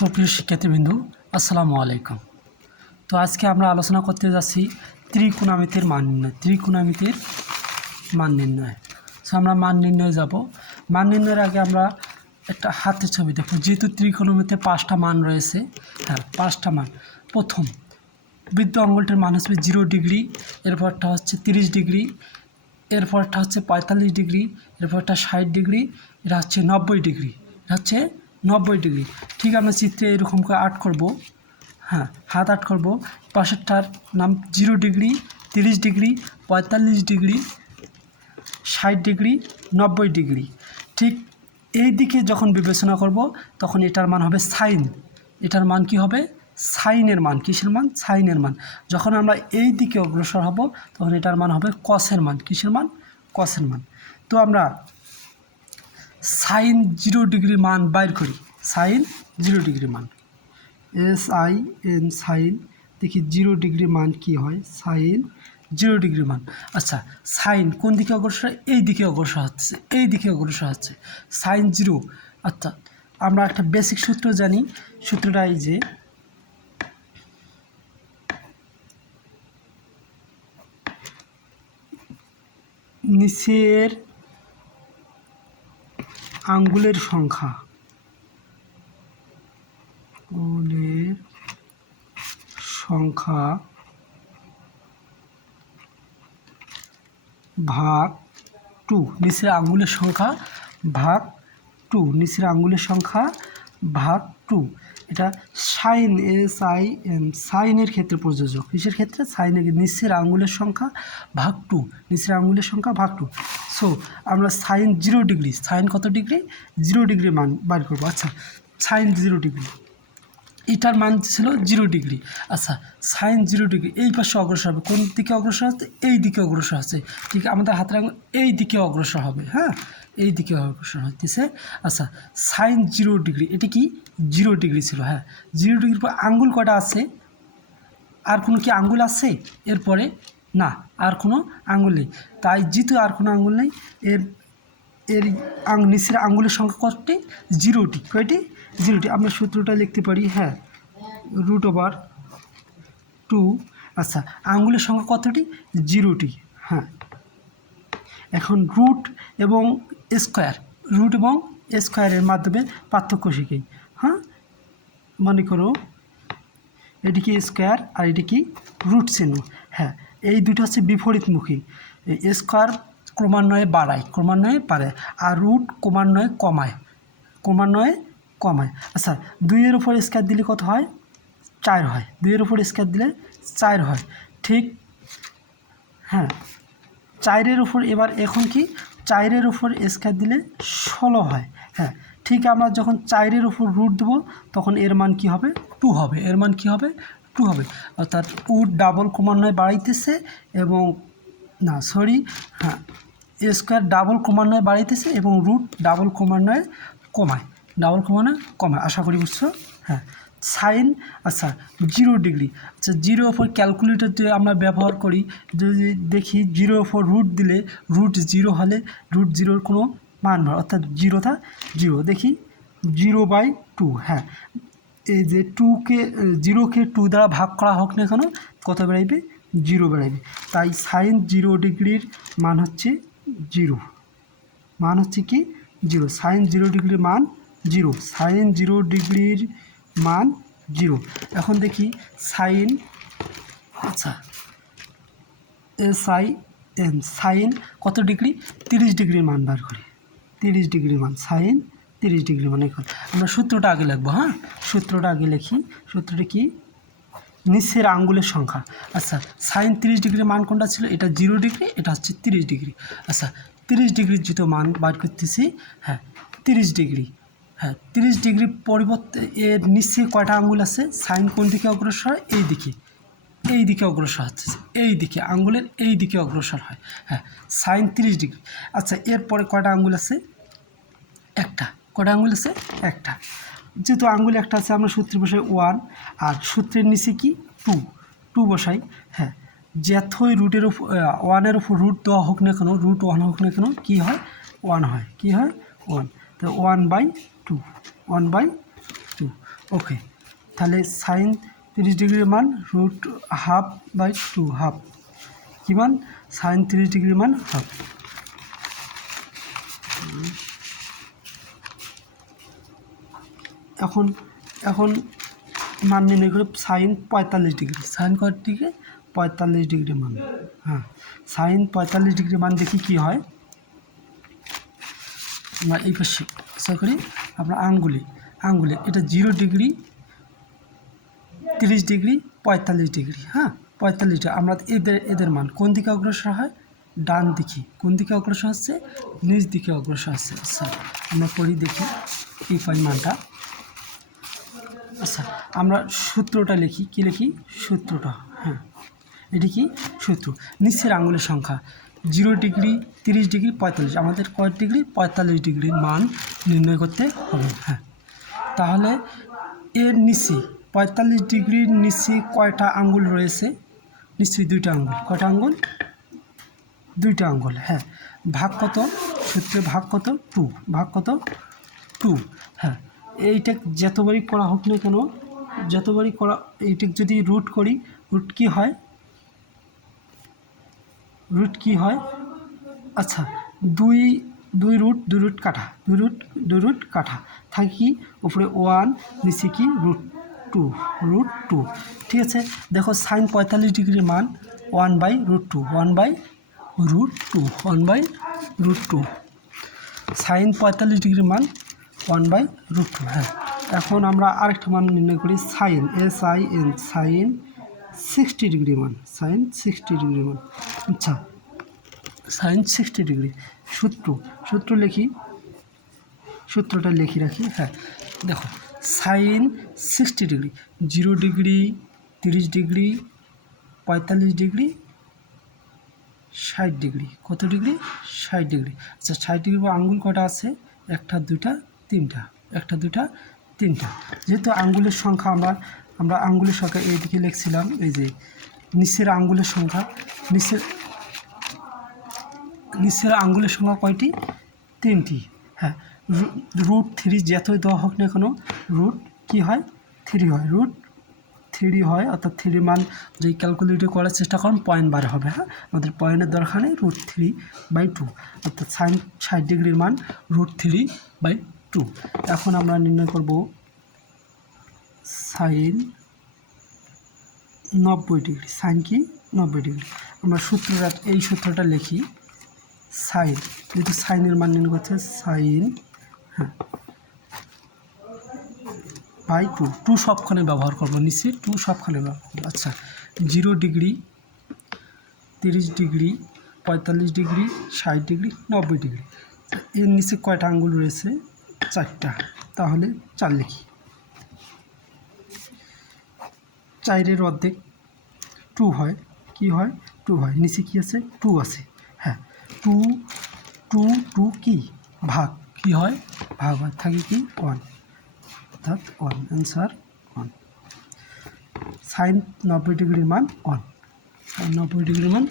সুপ্রিয় শিক্ষার্থীবৃন্দু, আসসালামু আলাইকুম। তো আজকে আমরা আলোচনা করতে যাচ্ছি ত্রিকোণামিতির মান নির্ণয়, ত্রিকোণামিতির মান নির্ণয়। সো আমরা মান নির্ণয়ে যাব। মান নির্ণয়ের আগে আমরা একটা হাতের ছবি দেখব। যেহেতু ত্রিকোণমিতিতে পাঁচটা মান রয়েছে হ্যাঁ পাঁচটা মান। প্রথম বৃদ্ধ আঙ্গুলটির মান হচ্ছে জিরো ডিগ্রি, এরপরটা হচ্ছে তিরিশ ডিগ্রি, এরপরটা হচ্ছে পঁয়তাল্লিশ ডিগ্রি, এরপরটা ষাট ডিগ্রি, এটা হচ্ছে নব্বই ডিগ্রি, এটা হচ্ছে নব্বই ডিগ্রি। ঠিক আমরা চিত্রে এরকম করে আর্ট করব। হ্যাঁ হাত আর্ট করব। পাশেরটার নাম জিরো ডিগ্রি, তিরিশ ডিগ্রি, পঁয়তাল্লিশ ডিগ্রি, ষাট ডিগ্রি, নব্বই ডিগ্রি। ঠিক এই দিকে যখন বিবেচনা করব, তখন এটার মান হবে সাইন। এটার মান কি হবে? সাইনের মান। কিসের মান? সাইনের মান। যখন আমরা এই দিকে অগ্রসর হব, তখন এটার মান হবে কসের মান। কিসের মান? কসের মান। তো আমরা সাইন জিরো ডিগ্রি মান বাইর করি। সাইন জিরো ডিগ্রি মান। এস আই এন সাইন, দেখি জিরো ডিগ্রি মান কি হয়? সাইন জিরো ডিগ্রি মান। আচ্ছা সাইন কোন দিকে অগ্রসর? এই দিকে অগ্রসর হচ্ছে, এই দিকে অগ্রসর হচ্ছে। সাইন জিরো আচ্ছা আমরা একটা বেসিক সূত্র জানি। সূত্রটা এই যে, নিচের আঙ্গুলের সংখ্যা। আঙ্গুলের সংখ্যা ভাগ টু। নিচের আঙ্গুলের সংখ্যা ভাগ টু। নিচের আঙ্গুলের সংখ্যা ভাগ টু। এটা সাইন এস আই এন সাইনের ক্ষেত্রে প্রযোজ্য কিসের ক্ষেত্রে? সাইনের নিচের আঙ্গুলের সংখ্যা ভাগ টু। নিচের আঙ্গুলের সংখ্যা ভাগ টু। সো, আমরা সাইন জিরো ডিগ্রি, সাইন কত ডিগ্রি? জিরো ডিগ্রি মান বার করব। আচ্ছা সাইন জিরো ডিগ্রি। এটার মান ছিল জিরো ডিগ্রি আচ্ছা সাইন জিরো ডিগ্রি এই পাশে অগ্রসর হবে। কোন দিকে অগ্রসর হচ্ছে? এই দিকে অগ্রসর হচ্ছে। ঠিক, আমাদের হাতের আঙুল এই দিকে অগ্রসর হবে হ্যাঁ? এই দিকে অগ্রসর হতেছে আচ্ছা সাইন জিরো ডিগ্রি এটি কি? জিরো ডিগ্রি ছিল হ্যাঁ। জিরো ডিগ্রির পর আঙ্গুল কটা আছে? আর কোনো কি আঙ্গুল আছে? এরপরে না, আর কোনো আঙ্গুল নেই। তাই যেহেতু আর কোনো আঙ্গুল নেই, এর এর আং, নিচের আঙ্গুলের সংখ্যা কতটি? জিরোটি। কয়টি? জিরোটি। আমরা সূত্রটা লিখতে পারি হ্যাঁ রুট ওভার টু আচ্ছা আঙ্গুলের সংখ্যা কতটি? জিরোটি। হ্যাঁ। এখন রুট এবং স্কোয়ার রুট এবং স্কোয়ারের মাধ্যমে পার্থক্য শিখি। হ্যাঁ? মনে করো, এটি কি স্কোয়ার আর এটি কি রুট চিহ্ন? হ্যাঁ এই দুটো হচ্ছে বিপরীতমুখী। স্কোয়ার ক্রমান্বয়ে বাড়ায় ক্রমান্বয়ে বাড়ায় আর রুট ক্রমান্বয়ে কমায় ক্রমান্বয়ে কমায়। আচ্ছা দুইয়ের উপর স্কোয়ার দিলে কত হয়? চার হয়। দুইয়ের উপর স্কোয়ার দিলে চার হয়। ঠিক হ্যাঁ চারের উপর এবার এখন কি? চারের উপর স্কোয়ার দিলে ষোলো হয়। হ্যাঁ ঠিক আমরা যখন চারের উপর রুট দেবো, তখন এর মান কি হবে? টু হবে। এর মান কি হবে? টু হবে। অর্থাৎ উড ডাবল ক্রমান্বয়ে বাড়াইতেছে এবং, না সরি হ্যাঁ স্কোয়ার ডাবল ক্রমান্বয়ে বাড়াইতেছে এবং রুট ডাবল ক্রমান্বয়ে কমায়। ডাবল ক্রমান্বয়ে কমায়, আশা করি বুঝছ? হ্যাঁ। সাইন আচ্ছা জিরো ডিগ্রি। আচ্ছা জিরো ওপর ক্যালকুলেটর দিয়ে আমরা ব্যবহার করি। যদি দেখি জিরো ওপর রুট দিলে রুট জিরো হলে রুট জিরোর কোনো মান নয়, অর্থাৎ জিরোটা জিরো। দেখি, জিরো বাই টু হ্যাঁ। এই যে টুকে জিরোকে টু দ্বারা ভাগ করা হোক না কেন, কত বেড়াইবে? জিরো বেড়াইবে। তাই সাইন জিরো ডিগ্রির মান হচ্ছে জিরো। মান হচ্ছে কি? জিরো। সাইন জিরো ডিগ্রির মান জিরো। সাইন জিরো ডিগ্রির মান জিরো। এখন দেখি সাইন আচ্ছা এস আই এন সাইন কত ডিগ্রি? তিরিশ ডিগ্রির মান বার করি। তিরিশ ডিগ্রি মান। সাইন তিরিশ ডিগ্রি মান আমরা সূত্রটা আগে লিখব হ্যাঁ? সূত্রটা আগে লিখি। সূত্রটা কি? নিচের আঙ্গুলের সংখ্যা। আচ্ছা সাইন তিরিশ ডিগ্রি মান কোনটা ছিল? এটা জিরো ডিগ্রি, এটা হচ্ছে তিরিশ ডিগ্রি। আচ্ছা তিরিশ ডিগ্রির যেহেতু মান বার করতেছি হ্যাঁ তিরিশ ডিগ্রি। হ্যাঁ তিরিশ ডিগ্রি পরিবর্তে এর নিচে কয়টা আঙ্গুল আছে? সাইন কোন দিকে অগ্রসর? হয় এই দিকে। এই দিকে অগ্রসর হচ্ছে। এই দিকে, আঙ্গুলের এই দিকে অগ্রসর হয়। হ্যাঁ সাইন তিরিশ ডিগ্রি। আচ্ছা এরপরে কয়টা আঙ্গুল আছে? একটা। কটা আঙ্গুল আছে? একটা। যেহেতু আঙ্গুল একটা আছে, আমরা সূত্রে বসাই ওয়ান আর সূত্রের নিচে কি? টু টু বসাই হ্যাঁ। যতই রুটের উপর ওয়ানের উপর রুট দেওয়া হোক না কেন রুট ওয়ান হোক না কেন, কী হয়? ওয়ান হয়। কী হয়? ওয়ান তো one by two one by two okay তাহলে সাইন তিরিশ ডিগ্রির মান root half by two half কী মান? সাইন তিরিশ ডিগ্রির মান হাফ এখন এখন মান নির্ণয় করে সাইন পঁয়তাল্লিশ ডিগ্রি। সাইন কত ডিগ্রি পঁয়তাল্লিশ ডিগ্রি মান। হ্যাঁ সাইন পঁয়তাল্লিশ ডিগ্রি মান দেখি কি হয়। আমরা এই পাশে আশা করি আপনার আঙ্গুলি আঙ্গুলি, এটা জিরো ডিগ্রি, তিরিশ ডিগ্রি, পঁয়তাল্লিশ ডিগ্রি হ্যাঁ পঁয়তাল্লিশ ডিগ্রি। আমরা এদের এদের মান কোন দিকে অগ্রসর হয়? ডান দিকে। কোন দিকে অগ্রসর হচ্ছে? নিচ দিকে অগ্রসর হচ্ছে। আচ্ছা আমরা পড়ি দেখি এই পরিমাণটা আচ্ছা আমরা সূত্রটা লিখি। কী লিখি? সূত্রটা হ্যাঁ। এটি কি? সূত্র। নিচের আঙুলের সংখ্যা, জিরো ডিগ্রি, তিরিশ ডিগ্রি, পঁয়তাল্লিশ। আমাদের কয় ডিগ্রি? পঁয়তাল্লিশ ডিগ্রির মান নির্ণয় করতে হবে হ্যাঁ। তাহলে এর নিচে, পঁয়তাল্লিশ ডিগ্রির নিচে কয়টা আঙ্গুল রয়েছে? নিশ্চয়ই দুইটা আঙ্গুল। কয়টা আঙ্গুল? দুইটা আঙ্গুল হ্যাঁ। ভাগ কত? সূত্রে ভাগ কত? টু। ভাগ কত? টু হ্যাঁ। এইটা যতবারই করা হোক না কেন, যতবারই করা এইটা যদি রুট করি রুট কি হয়? রুট কি হয়? আচ্ছা দুই দুই রুট দুই রুট কাটা দুই রুট দুই রুট কাটা থাকে কি? উপরে ওয়ান নিচে কি? রুট টু রুট টু ঠিক আছে? দেখো সাইন পঁয়তাল্লিশ ডিগ্রির মান one by root two one by root two one by root two sine পঁয়তাল্লিশ ডিগ্রি মান ওয়ান বাই রুট টু হ্যাঁ। এখন আমরা আরেকটা মান নির্ণয় করি, sine, S I N, sine sixty degree মান, সাইন সিক্সটি ডিগ্রি মান। আচ্ছা সাইন সিক্সটি ডিগ্রি, সূত্র সূত্র লিখি, সূত্রটা লিখে রাখি হ্যাঁ। দেখো, sine sixty degree, zero degree, তিরিশ ডিগ্রি, পঁয়তাল্লিশ ডিগ্রি, ষাট ডিগ্রি। কত ডিগ্রি? ষাট ডিগ্রি। আচ্ছা ষাট ডিগ্রি আঙ্গুল কটা আছে? একটা দুটা তিনটা, একটা দুটা তিনটা। যেহেতু আঙ্গুলের সংখ্যা আমরা আমরা আঙ্গুলের সংখ্যা এইদিকে লিখছিলাম, এই যে নিচের আঙ্গুলের সংখ্যা, নিচের নিচের আঙ্গুলের সংখ্যা কয়টি? তিনটি। হ্যাঁ রুট থ্রি যতই দেওয়া হোক না কেন, রুট কি হয়? থ্রি হয়। রুট থ্রি হয়, অর্থাৎ থ্রি মান যেই ক্যালকুলেটর করার চেষ্টা করুন পয়েন্ট বার হবে হ্যাঁ? আমাদের পয়েন্টের দরকার নেই রুট থ্রি বাই টু অর্থাৎ সাইন ষাট ডিগ্রির মান রুট থ্রি বাই টু এখন আমরা নির্ণয় করব সাইন নব্বই ডিগ্রি সাইন কি? নব্বই ডিগ্রি আমরা সূত্রটা, এই সূত্রটা লিখি সাইন যেহেতু সাইনের মান নির্ণয় করছে সাইন হ্যাঁ বাই টু টু সবখানে ব্যবহার করব নিচে টু সবখানে ব্যবহার করব। আচ্ছা জিরো ডিগ্রি তিরিশ ডিগ্রি পঁয়তাল্লিশ ডিগ্রি ষাট ডিগ্রি নব্বই ডিগ্রি এর নিচে কয়টা আঙ্গুল রয়েছে? চারটা। তাহলে চার লিখি। চারের অর্ধেক টু হয়। কি হয়? টু হয়। নিচে কি আছে? টু আছে। হ্যাঁ। টু টু টু কি? ভাগ কি হয়? ভাগ হয়। থাকে কি? ওয়ান অর্থাৎ ওয়ান অ্যান্সার ওয়ান সাইন নব্বই ডিগ্রির মান ওয়ান সাইন নব্বই ডিগ্রির মান